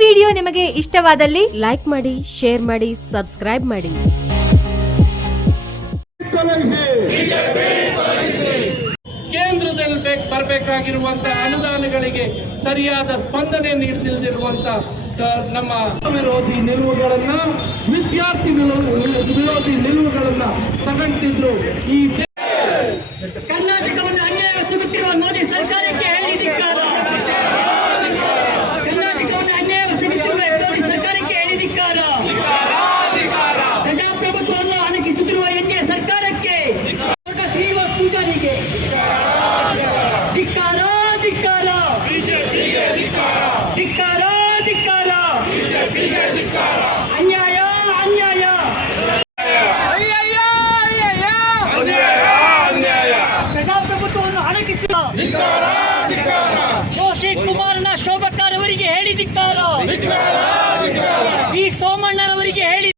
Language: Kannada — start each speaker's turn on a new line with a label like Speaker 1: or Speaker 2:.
Speaker 1: ವಿಡಿಯೋ ನಿಮಗೆ ಇಷ್ಟವಾದಲ್ಲಿ
Speaker 2: ಲೈಕ್ ಮಾಡಿ, ಶೇರ್ ಮಾಡಿ, ಸಬ್ಸ್ಕ್ರೈಬ್ ಮಾಡಿ.
Speaker 3: ಕೇಂದ್ರದಲ್ಲಿ ಬರಬೇಕಾಗಿರುವಂತಹ ಬರಬೇಕಾಗಿರುವಂತ ಅನುದಾನಗಳಿಗೆ ಸರಿಯಾದ ಸ್ಪಂದನೆ ನೀಡದಿರುವಂತ ನಮ್ಮ ವಿರೋಧಿ ನಿಲುವುಗಳನ್ನ ವಿದ್ಯಾರ್ಥಿ ವಿರೋ- ವಿರೋಧಿ ನಿಲುವುಗಳನ್ನ ತಗೊಂಡಿದ್ರು ಈ
Speaker 4: ಅನ್ಯಾಯ ಅನ್ಯಾಯ. ಪ್ರಜಾಪ್ರಭುತ್ವವನ್ನು ಅಣಗಿಸಿದ ಜೋಶಿ ಕುಮಾರ್ನ ಶೋಭಕಾರ್ ಅವರಿಗೆ ಹೇಳಿ ಧಿಕ್ಕಾರ ಈ ಸೋಮಣ್ಣರವರಿಗೆ ಹೇಳಿ